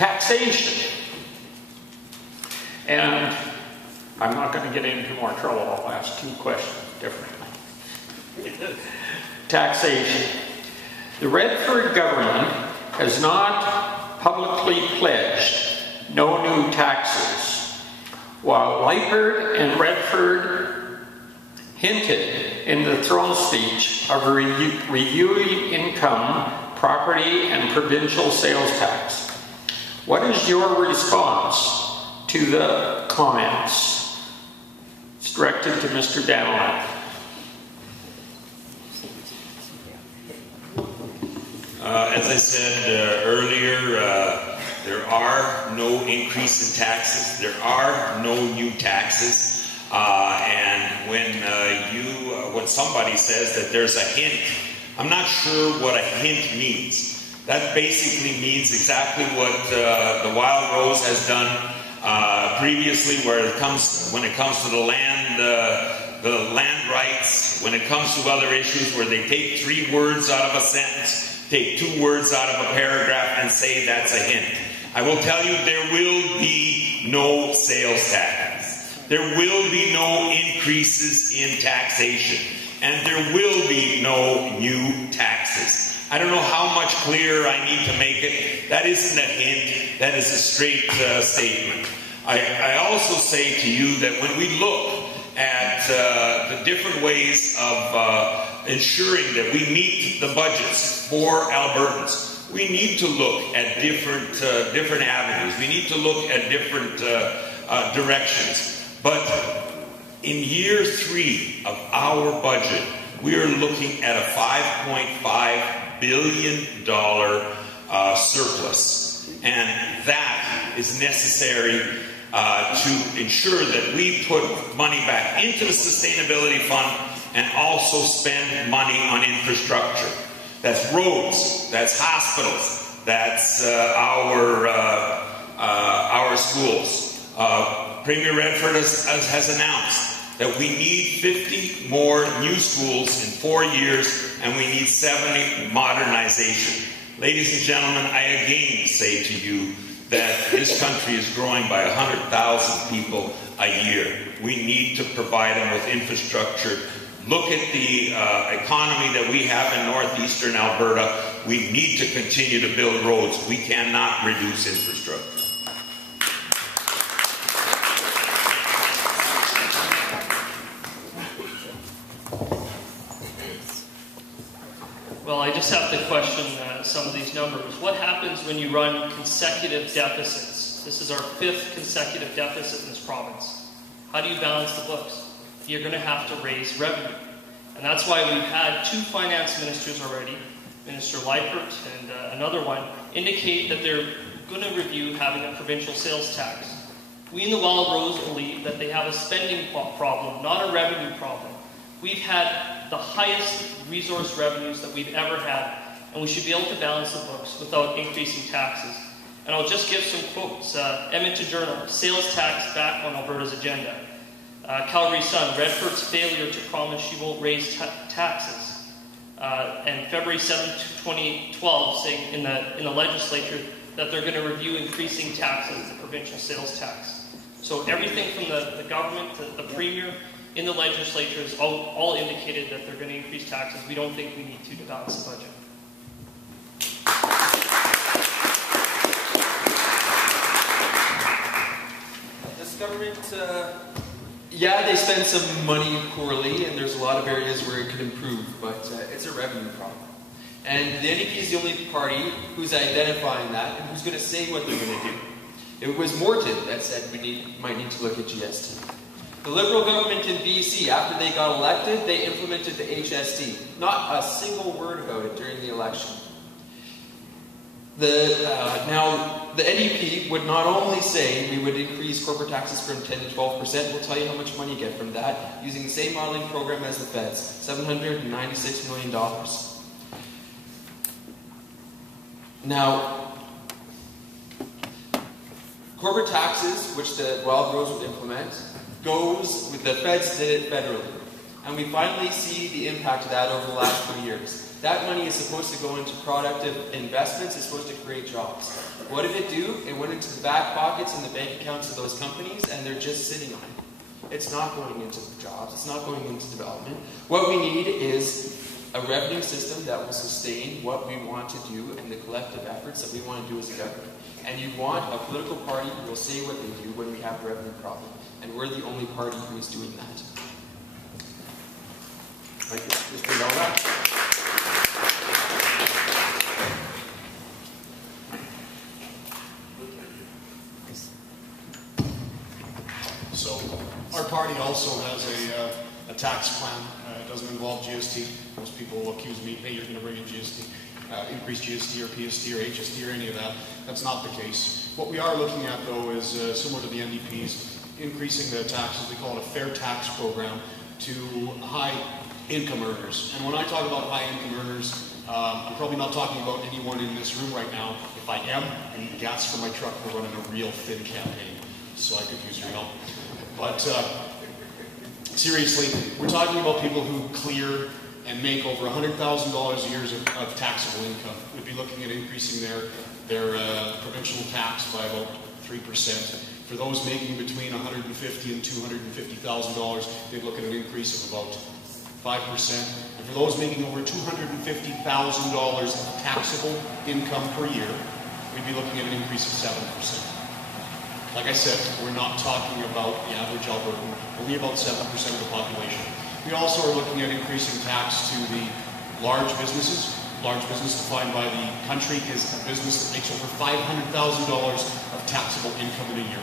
taxation. And I'm not going to get into more trouble. I'll ask 2 questions differently. Taxation. The Redford government has not publicly pledged no new taxes, while Leipert and Redford hinted in the throne speech of reviewing income, property, and provincial sales tax. What is your response to the comments? It's directed to Mr. Daniel. As I said earlier, there are no increase in taxes. There are no new taxes. And when somebody says that there's a hint, I'm not sure what a hint means. That basically means exactly what the Wild Rose has done previously, when it comes to the land rights, when it comes to other issues where they take 3 words out of a sentence, take 2 words out of a paragraph and say that's a hint. I will tell you, there will be no sales tax. There will be no increases in taxation. And there will be no new taxes. I don't know how much clearer I need to make it. That isn't a hint. That is a straight statement. I also say to you that when we look at the different ways of ensuring that we meet the budgets for Albertans, we need to look at different avenues. We need to look at different directions. But in year 3 of our budget, we are looking at a $5.5 billion surplus. And that is necessary to ensure that we put money back into the sustainability fund and also spend money on infrastructure. That's roads, that's hospitals, that's our schools. Premier Redford has announced that we need 50 more new schools in 4 years, and we need 70 modernization. Ladies and gentlemen, I again say to you that this country is growing by 100,000 people a year. We need to provide them with infrastructure. Look at the economy that we have in northeastern Alberta. We need to continue to build roads. We cannot reduce infrastructure. Well, I just have to question some of these numbers. What happens when you run consecutive deficits? This is our 5th consecutive deficit in this province. How do you balance the books? You're going to have to raise revenue. And that's why we've had 2 finance ministers already, Minister Leipert and another one, indicate that they're going to review having a provincial sales tax. We in the Wild Rose believe that they have a spending problem, not a revenue problem. We've had the highest resource revenues that we've ever had, and we should be able to balance the books without increasing taxes. And I'll just give some quotes. Edmonton Journal, sales tax back on Alberta's agenda. Calgary Sun, Redford's failure to promise she won't raise taxes. And February 7, 2012, saying in the legislature that they're going to review increasing taxes, the provincial sales tax. So everything from the government to the premier in the legislature has all indicated that they're going to increase taxes. We don't think we need to balance the budget. This government, yeah, they spend some money poorly, and there's a lot of areas where it could improve, but it's a revenue problem. And the NDP is the only party who's identifying that and who's going to say what they're going to do. It was Morton that said we might need to look at GST. The Liberal government in BC, after they got elected, they implemented the HST. Not a single word about it during the election. Now, the NDP would not only say we would increase corporate taxes from 10 to 12%, we'll tell you how much money you get from that, using the same modeling program as the feds, $796 million. Now, corporate taxes, which the Wild Rose would implement, the feds did it federally. And we finally see the impact of that over the last few years. That money is supposed to go into productive investments. It's supposed to create jobs. What did it do? It went into the back pockets and the bank accounts of those companies, and they're just sitting on it. It's not going into jobs. It's not going into development. What we need is a revenue system that will sustain what we want to do and the collective efforts that we want to do as a government. And you want a political party who will say what they do when we have a revenue problem. And we're the only party who is doing that. Thank you. Mr. Vilna. So our party also has a tax plan. It doesn't involve GST. Most people accuse me, hey, you're going to bring in GST, increase GST or PST or HST or any of that. That's not the case. What we are looking at, though, is similar to the NDP's, increasing the taxes. We call it a fair tax program to high income earners. And when I talk about high income earners, I'm probably not talking about anyone in this room right now. If I am, I need gas for my truck. We're running a real thin campaign, so I could use your help. But seriously, we're talking about people who clear and make over $100,000 a year of taxable income. We'd be looking at increasing their provincial tax by about 3%. For those making between $150,000 and $250,000, they'd look at an increase of about 5%. And for those making over $250,000 of taxable income per year, we'd be looking at an increase of 7%. Like I said, we're not talking about the average Albertan, only about 7% of the population. We also are looking at increasing tax to the large businesses. Large business defined by the country is a business that makes over $500,000 of taxable income in a year,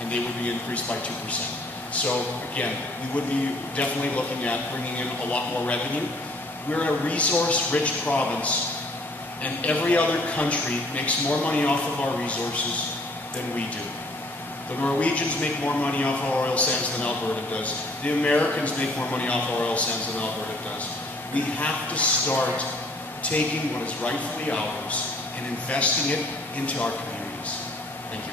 and they would be increased by 2%. So again, we would be definitely looking at bringing in a lot more revenue. We're a resource-rich province, and every other country makes more money off of our resources than we do. The Norwegians make more money off our oil sands than Alberta does. The Americans make more money off our oil sands than Alberta does. We have to start taking what is rightfully ours and investing it into our communities. Thank you.